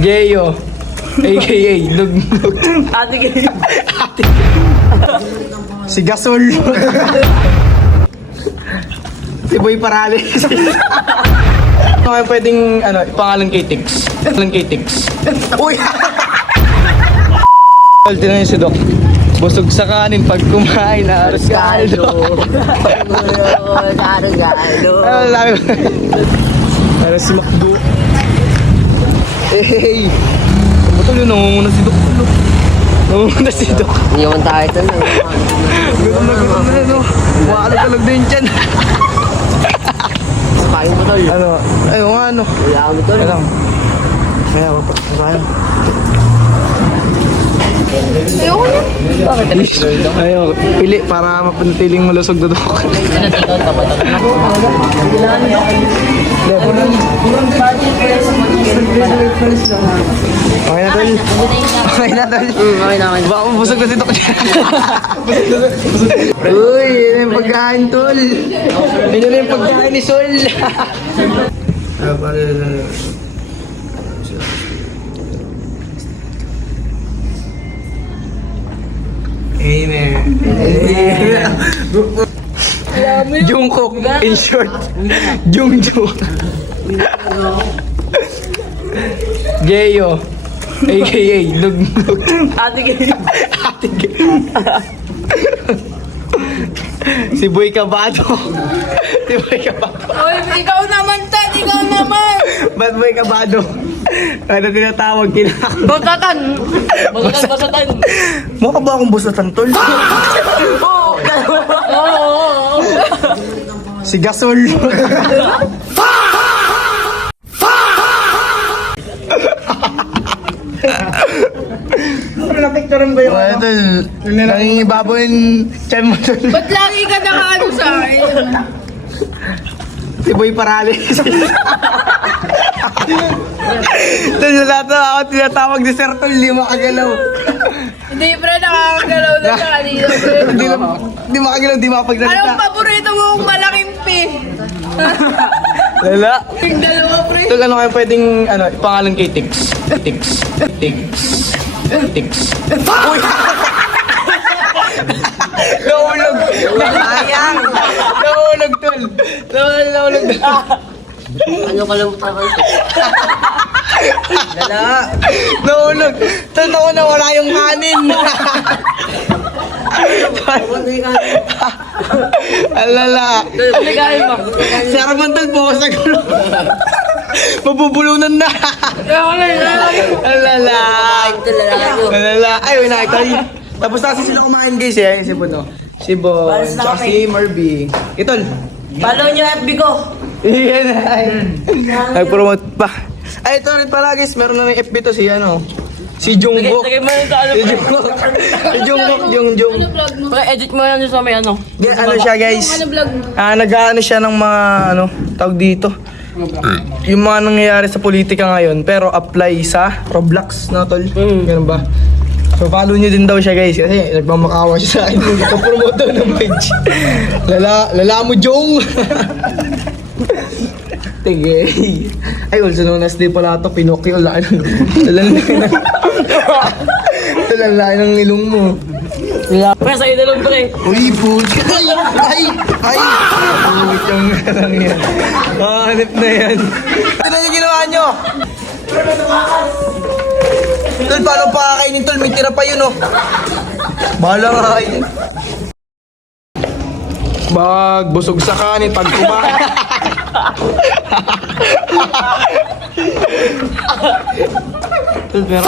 Jeyo, a.k.a. Nugnug. Ate Gay. Si Gasol. Si Boy Parales. Okay, pwedeng ipangalan kay Tix. Uy! Tinan niyo si Doc. Busog sa kanin pag kumain na aros kaldo. Aros si Macdo. Hey! Tuloy, nangunguna si Doc. Nangunguna si Doc. Hindi naman tayo ito na. Gutom na, no? Makalag din dyan. Kain mo tol. Ano? Wala mo tol. Kaya, papasayan. Ayoko na. Ayaw, pili para mapanatiling malusog na Doc. Okay na, tol. Okay na, tol. Okay na. Baka mabusog na si Doc. Uy, yun yung pagkain, tol. Yun yung pagkain ni Sol. Amen. Jungkook, in short. Jungjook. Jeyo, a.k.a. Nugnug. Ate Gay. Si Boy Cabado. Oy, ikaw naman Ted. Ikaw naman. Ba't Boy Cabado? Ano tinatawag Basatan. Mukha ba akong busatan, tol? Oo. Si Gasol. Napicturean ba yung ano? Nangingibabaw yung chan mo, tol. Ba't lagi ka nakaano sa akin? Si Boy Parales. Tol, lahat ako tinatawag ni Sir, tol. Hindi makagalaw. Hindi pre, nakakagalaw na sa kanina. Hindi makagalaw, hindi makapagsalita. Anong paborito mong malaking pi? Lala. Yung dalawa pre. Tol, ano kayo pwedeng ipangalan kay Tix? Uy! Nahulog! Sayang! Nahulog, tol! Nahulog! Ano ka lang sa akin? Lala! Nahulog! Tol, nawala yung kanin! Alala! Ano kain mo? Si Arman, tol, bukas na gano'n! Mabubulunan na! Alala! Alala! Ay, wala tayo! Tapos na sila kumain guys eh. Si Bono. Si Bon. Tsaka si Marby. Itol. Follow niyo FB ko. Yan ay. Nag-promote pa. Ay, ito rin pala guys. Meron na ng FB to si si Jungkook. Lagay mo yun sa ano. Si Jungkook. Si Jungkook. Edit mo yan sa may ano. Ano siya guys? Nag-ano siya ng mga tawag dito. Yung mga nangyayari sa politika ngayon pero apply sa Roblox na tol. Ganun ba? So follow nyo din daw siya guys kasi nagmamakawa siya sa akin. Nagpa-promote daw ng page. Lala mo Jong! Tige. Ay, also known as di pala ito, Pinocchio. Talalaki ng ilong mo. Pre, sa'yo na lang pre. Uy, puti. Ay! Pangit yung lang yan. Hanip na yan. Ano yung ginawa nyo? Tol, paano pakakainin tol? May tira pa yun, oh. Bahala nga kainin. Busog sa kanin pag kumain. Tol, pero...